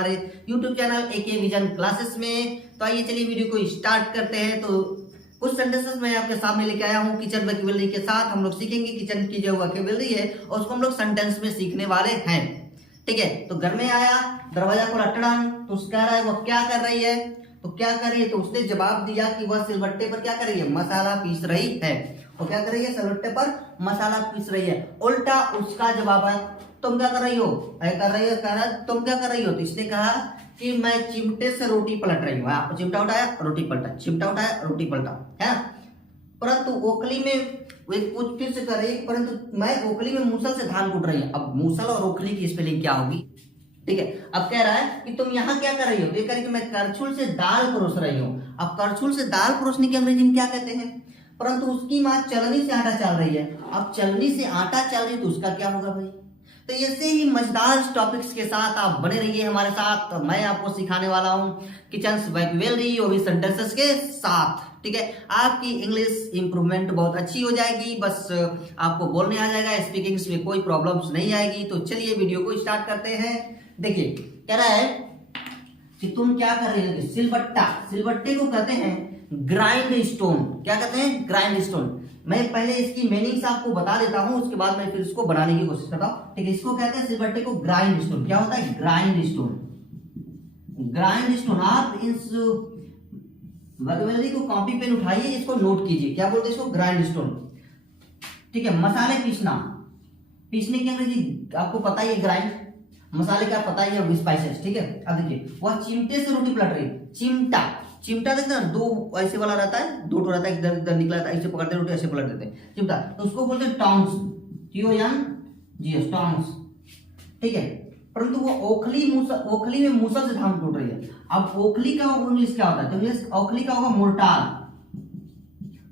हमारे YouTube channel AK Vision Classes में। तो आइए चलिए वीडियो को स्टार्ट करते हैं। तो कुछ सेंटेंसेस मैं आपके सामने लेके आया हूँ किचन वोकैबुलरी के साथ। हम लोग सीखेंगे किचन की जो वोकैबुलरी है और उसको हम लोग सेंटेंस में सीखने वाले हैं। ठीक है, तो घर में आया, दरवाजा खोला, टड़ान, तो उसका कह रहा है वो क्या कर रही है, तो क्या कर रही है, तो उसने जवाब दिया कि वह सिलबट्टे पर क्या कर रही है, मसाला पीस रही है। वो क्या कर रही है, सिलबट्टे पर मसाला पीस रही है। उल्टा उसका जवाब है तुम क्या कर रही हो, कर रही है, कह रहा है तुम क्या कर रही हो, तो इसने कहा कि मैं चिमटे से रोटी पलट रही हूँ। आप चिमटा उठाया रोटी पलटा, चिमटा उठाया रोटी पलटा, है ना। परंतु ओखली में कुछ फिर से कर रही है, परंतु मैं ओखली में मूसल से धान कूट रही हूँ। अब मूसल और ओखली की स्पेलिंग क्या होगी, ठीक है। अब कह रहा है कि तुम यहाँ क्या कर रही हो, तो ये कह रही कि मैं करछुल से दाल परोस रही हूँ। अब करछुल से दाल परोसने की अंग्रेजी में क्या कहते हैं, परंतु उसकी माँ चलनी से आटा चाल रही है। अब चलनी से आटा चाल रही है तो उसका क्या होगा भाई। तो ऐसे ही मजेदार टॉपिक्स के साथ आप बने रहिए हमारे साथ। तो मैं आपको सिखाने वाला हूँ किचन वोकैबुलरी और भी सेंटेंसेस के साथ। ठीक है, आपकी इंग्लिश इंप्रूवमेंट बहुत अच्छी हो जाएगी। बस आपको बोलने आ जाएगा, स्पीकिंग में कोई प्रॉब्लम्स नहीं आएगी। तो चलिए वीडियो को स्टार्ट करते हैं। देखिए कह रहा है कि तुम क्या कर रही हो, सिलबट्टा, सिलबट्टे को कहते हैं ग्राइंड स्टोन। क्या कहते हैं, ग्राइंड स्टोन। मैं पहले इसकी मीनिंग्स आपको बता देता हूं, उसके बाद मैं फिर इसको बनाने की कोशिश करता हूं। ठीक है, इसको कहते हैं सिलबट्टे को ग्राइंड स्टोन। क्या होता है, ग्राइंड स्टोन। ग्राइंड स्टोन, आप इस वोकैबुलरी को कॉपी पेन उठाइए, इसको नोट कीजिए। क्या बोलते हैं इसको, ग्राइंड स्टोन। ठीक है, मसाले पीसना, पीसने की अंग्रेजी आपको पता ही है, ग्राइंड। मसाले का पता ही है, स्पाइसेस। ठीक है, अब देखिए वह चिमटे से रोटी पलट रही। चिमटा, चिमटा देखते हैं दो ऐसे वाला रहता है, दो रहता है, इधर इधर निकला रहता है, ऐसे पकड़ते रोटी ऐसे पलट देते हैं चिमटा। तो उसको बोलते हैं टॉन्ग्स, TONGS, टॉन्ग्स। ठीक है, परंतु वो ओखली में मूसल से धान कूट रही है। अब ओखली का इंग्लिश क्या होता है, तो इंग्लिश ओखली का होगा मोर्टार,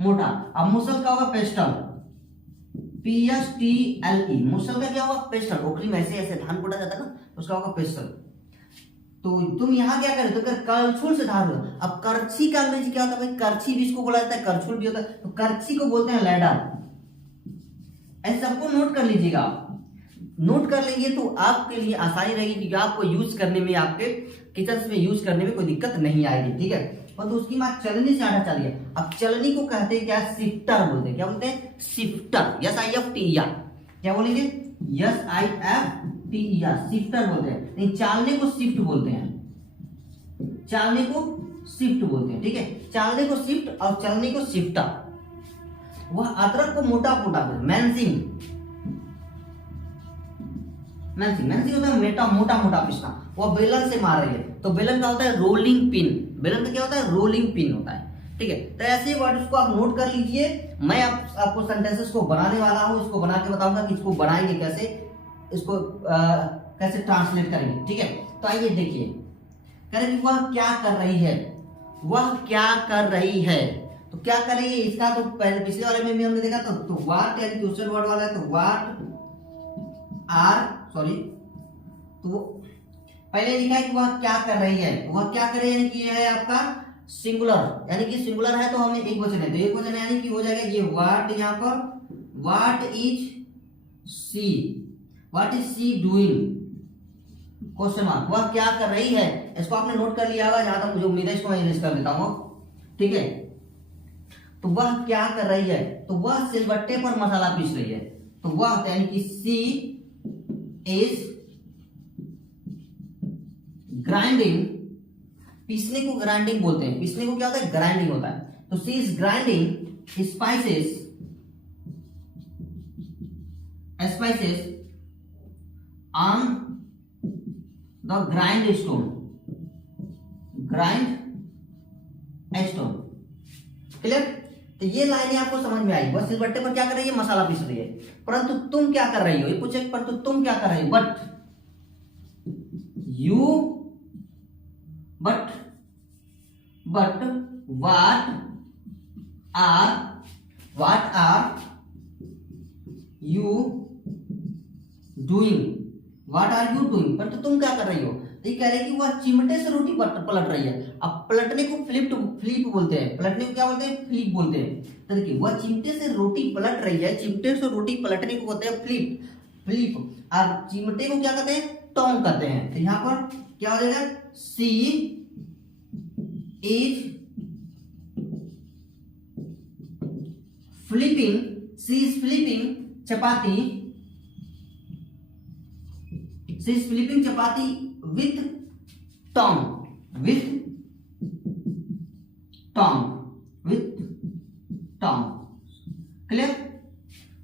मोर्टार। अब मूसल का होगा पेस्टल, PSTLE। मूसल का क्या होगा, पेस्टल। ओखली में ऐसे ऐसे धान कूटा जाता है ना, उसका होगा पेस्टल। तो तुम यहाँ क्या करें, तो करछुल से धार। अब करछी का अंग्रेजी क्या होता है भाई, करछी भी इसको बोला जाता है, करछुल भी होता है। तो करछी को बोलते हैं लैडर। ऐसे सबको नोट कर लीजिएगा। नोट कर लेंगे तो आपके लिए आसानी रहेगी, क्योंकि आपको यूज करने में, आपके किचन में यूज करने में कोई दिक्कत नहीं आएगी। ठीक है, और तो उसकी माँ चलनी से आटा चालिए। अब चलनी को कहते हैं क्या, शिफ्टर बोलते हैं। क्या बोलते हैं, शिफ्टर, SIFTER। क्या बोलेंगे, SIFTER, शिफ्टर बोलते हैं। नहीं, चालने को शिफ्ट बोलते हैं, चालने को शिफ्ट बोलते हैं। ठीक है, चालने को शिफ्ट और चलने को शिफ्टर। वह अदरक को मोटा मोटा, मैंसिंग, मैंसिंग, मैंसिंग होता है मेटा, मोटा मोटा पीसना। वह बेलन से मार रही है, तो बेलन का होता है रोलिंग पिन। बेलन का क्या होता है, रोलिंग पिन होता है। ठीक है, तो ऐसे वर्ड्स को आप नोट कर लीजिए। मैं आपको सेंटेंसेस को बनाने वाला हूं, इसको बना के बताऊंगा कि इसको बनाएंगे कैसे, इसको कैसे ट्रांसलेट करेंगे। ठीक है, तो आइए देखिए, कह रहे कि वह क्या कर रही है, वह क्या कर रही है। तो क्या कर रही है, इसका तो पहले पिछले वाले में भी हमने देखा। तो व्हाट यानी क्वेश्चन वर्ड वाला है, तो व्हाट आर, सॉरी, तो पहले लिखा है कि वह क्या कर रही है। वह क्या कर रही है यानी कि यह है आपका सिंगुलर, यानी कि सिंगुलर है तो हमें एक वचन है, तो एक वचन यानी कि हो जाएगा ये व्हाट, यहाँ पर what is she doing, question mark. वह क्या कर रही है, इसको आपने नोट कर लिया होगा, जहां तक मुझे उम्मीद है। इसको मैं इरेज कर देता हूं। ठीक है, तो वह क्या कर रही है, तो वह सिलबट्टे पर मसाला पीस रही है। तो वह यानी कि सी इज ग्राइंडिंग, पीसने को ग्राइंडिंग बोलते हैं। पीसने को क्या होता है, ग्राइंडिंग होता है। तो she is grinding spices on the grindstone, grindstone. Clear, तो ये लाइनें आपको समझ में आई। बस सिलबट्टे पर क्या कर रही है, मसाला पीस रही है। परंतु तुम क्या कर रही हो, ये पूछे, परंतु तुम क्या कर रही हो, but what are you doing, what are you doing, परंतु तुम क्या कर रही हो। तो ये कह रहे हैं कि वह चिमटे से रोटी पलट रही है। अब पलटने को फ्लिप बोलते हैं, पलटने को क्या बोलते हैं, फ्लिप बोलते हैं। तो देखिए वह चिमटे से रोटी पलट रही है, चिमटे से रोटी पलटने को बोलते हैं फ्लिप, और चिमटे को क्या कहते हैं, टॉन्ग कहते हैं। तो यहाँ पर क्या हो जाएगा, she is flipping, she is flipping chapati, she is flipping chapati with tong, with tong, with tong. Clear?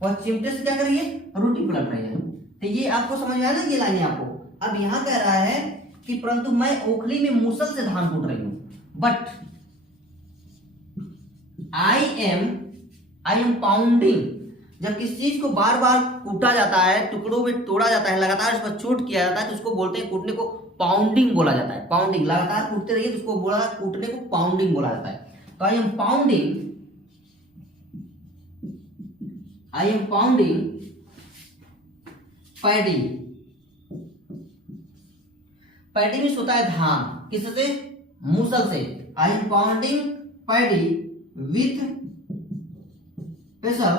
और चिमटे से क्या कर रही है, रोटी पलट रही है। तो ये आपको समझ में आया ना, ये लाइनें आपको। अब यहां कह रहा है कि परंतु मैं ओखली में मूसल से धान कूट रही हूं, बट आई एम पाउंडिंग। जब किसी चीज को बार बार कूटा जाता है, टुकड़ों में तोड़ा जाता है, लगातार उस पर चोट किया जाता है, तो उसको बोलते हैं, कूटने को पाउंडिंग बोला जाता है। पाउंडिंग, लगातार कूटते रहिए तो उसको बोला, कूटने को पाउंडिंग बोला जाता है। तो I M pounding paddy. Paddy में होता है धान, किससे, मूसल से। I am pounding paddy with पेसल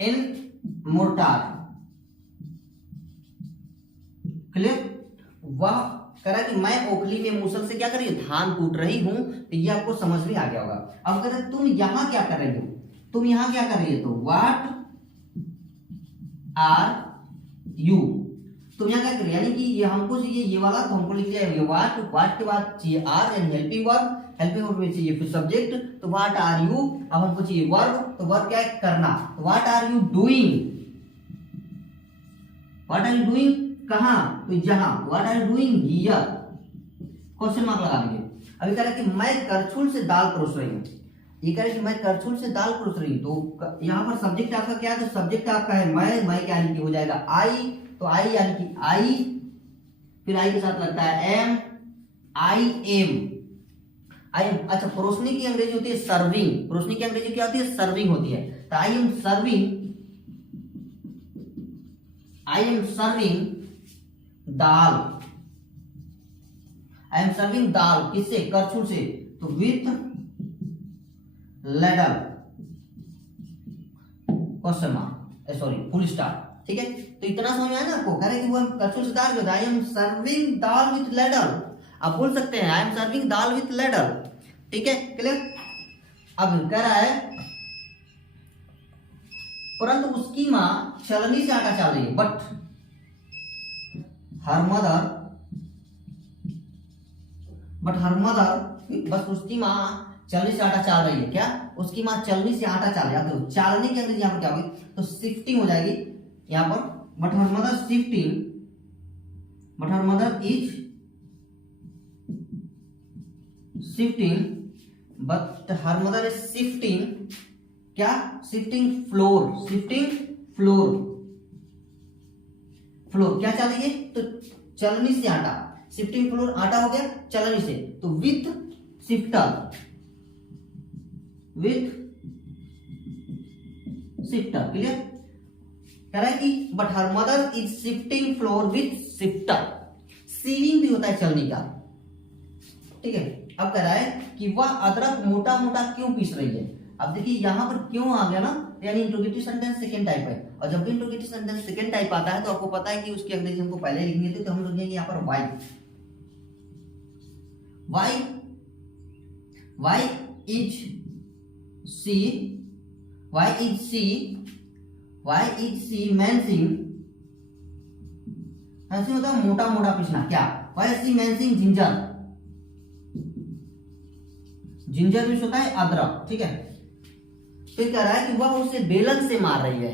in mortar. Clear? वह कह रहा है कि मैं ओखली में मूसल से क्या कर रही हूं, धान कूट रही हूं। तो ये आपको समझ में आ गया होगा। अब कहते तुम यहां क्या कर रही हो, तुम यहां क्या कर रही हो, तो व्हाट आर यू, तुम यहां क्या कर रही हो, यानी कि ये हमको चाहिए ये वाला, तो हमको लिख लिया है व्हाट के बाद चाहिए आर, यानी हेल्पिंग वर्ब, हेल्पिंग वर्ब में चाहिए फिर सब्जेक्ट, तो व्हाट आर यू। अब हमको चाहिए वर्ब, तो वर्ब क्या है, करना। तो what are you doing, what are you doing कहां, तो यहां। What are you doing here, question mark लगा देंगे। अभी कह रहा है कि मैं करछुल से दाल परोस रही हूं, ये कह रहा है कि मैं करछुल से दाल परोस रही हूं। तो यहाँ पर सब्जेक्ट आपका क्या है, तो सब्जेक्ट आपका है मैं क्या यानी कि हो जाएगा आई, तो आई यानी कि आई, फिर आई के साथ लगता है एम, आई एम। अच्छा, परोसने की अंग्रेजी होती है सर्विंग, परोसने की अंग्रेजी क्या होती है, सर्विंग होती है। तो I am serving dal, I am serving dal, किससे, करछुल से, तो with ladle, question mark, sorry full stop. ठीक है, तो इतना समझ में आया ना आपको। कह रहे कि वो करछुल से दाल, I am serving dal with ladle. आप बोल सकते हैं I am serving dal with ladle. ठीक है, क्लियर? अब कह रहा है परंतु उसकी मां छलनी से आटा चाल रही है, बट हर मदर, बस उसकी मां चलनी से आटा चाल रही है। क्या, उसकी मां चलनी से आटा चाल रही है। तो चालने की अंग्रेजी यहां पर क्या होगी, तो शिफ्टिंग हो जाएगी यहां पर। But her mother is shifting, क्या, शिफ्टिंग फ्लोर, क्या चाल रही है, तो चलनी से आटा, शिफ्टिंग फ्लोर, आटा हो गया चलनी से, तो विथ शिफ्टर, क्लियर? कह रहा है कि but her mother is sifting flour with sifter. Sieving भी होता है चलनी का। ठीक है, अब कह रहा है कि वह अदरक मोटा मोटा क्यों पीस रही है। अब देखिए यहां पर क्यों आ गया ना, यानी इंट्रोगेटिव सेंटेंस सेकंड टाइप है। और जब भी इंट्रोगेटिव सेंटेंस सेकंड टाइप आता है तो आपको पता है कि उसकी अंग्रेजी हमको पहले लिखनी थी, तो हम लिखेंगे यहां पर वाई इज सी मैंसिंग, ऐसे होता है मोटा मोटा पीसना। क्या, वाई सी मैंसिंग जिंजर भी होता है अदरक। ठीक है, फिर कह रहा है कि वह उसे बेलन से मार रही है।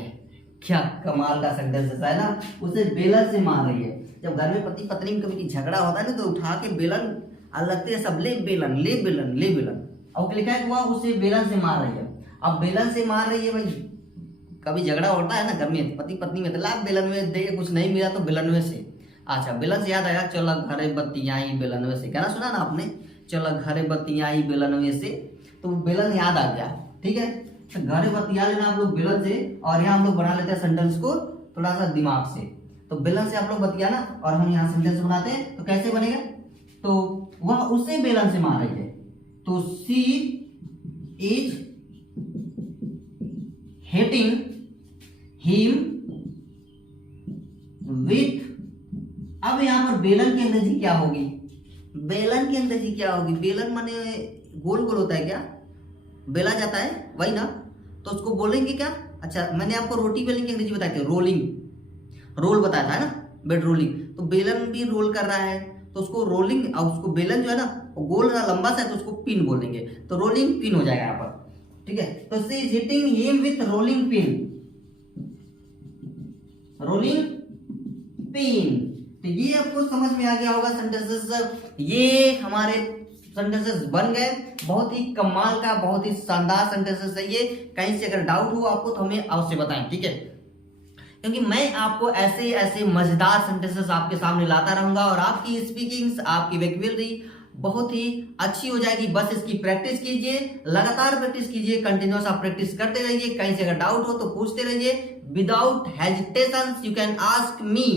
क्या कमाल का सेंटेंस है ना, उसे बेलन से मार रही है। जब घर में पति पत्नी में कभी झगड़ा होता है ना, तो उठा के बेलन लगते हैं सब, ले बेलन। और लिखा है कि वह उसे बेलन से मार रही है। अब बेलन से मार रही है भाई, कभी झगड़ा होता है ना घर में पति पत्नी में, तो ला बेलन में दे, कुछ नहीं मिला तो बेलन में से। अच्छा, बेलन से याद आया, चलो घरे बत्तियां आई बेलन में से, कहना सुना ना आपने, चलो घरे बत्तियां आई बेलन में से, तो बेलन याद आ गया। ठीक है, तो घरे बत्तियां लेना आप लोग बेलन से, और यहाँ हम लोग बना लेते हैं सेंटेंस को थोड़ा सा दिमाग से। तो बेलन से आप लोग बतियाना और हम यहाँ सेंटेंस बनाते हैं, तो कैसे बनेगा, तो वह उसे बेलन से मार रही है, तो she is hating him with, अब यहाँ पर बेलन की अंग्रेजी क्या होगी? बेलन की अंग्रेजी क्या होगी? बेलन माने गोल गोल होता है क्या, बेला जाता है वही ना, तो उसको बोलेंगे क्या? अच्छा मैंने आपको रोटी बेलने की अंग्रेजी बताई थी, रोलिंग, रोल बताया था ना, बेड रोलिंग। तो बेलन भी रोल कर रहा है तो उसको रोलिंग, और उसको बेलन जो है ना वो गोल लंबा सा है तो उसको पिन बोलेंगे, तो रोलिंग पिन हो जाएगा यहाँ पर, ठीक है। तो she is hitting him with rolling pin, rolling pin. तो ये आपको समझ में आ गया होगा सेंटेंसेस, ये हमारे सेंटेंसेस बन गए। बहुत ही कमाल का, बहुत ही शानदार सेंटेंसेस है ये। कहीं से अगर डाउट हो आपको तो हमें अवश्य बताएं, ठीक है, क्योंकि मैं आपको ऐसे ऐसे मजेदार सेंटेंसेस आपके सामने लाता रहूंगा और आपकी स्पीकिंग्स, आपकी वोकैबुलरी बहुत ही अच्छी हो जाएगी। बस इसकी प्रैक्टिस कीजिए, लगातार प्रैक्टिस कीजिए, कंटिन्यूअस आप प्रैक्टिस करते रहिए। कहीं से अगर डाउट हो तो पूछते रहिए, without hesitation you can ask me,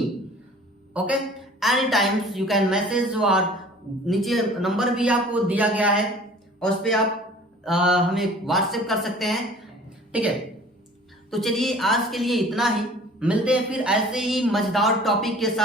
okay, any times you can message, और नीचे नंबर भी आपको दिया गया है और उस पर आप हमें व्हाट्सएप कर सकते हैं, ठीक है। तो चलिए आज के लिए इतना ही, मिलते हैं फिर ऐसे ही मजेदार टॉपिक के साथ।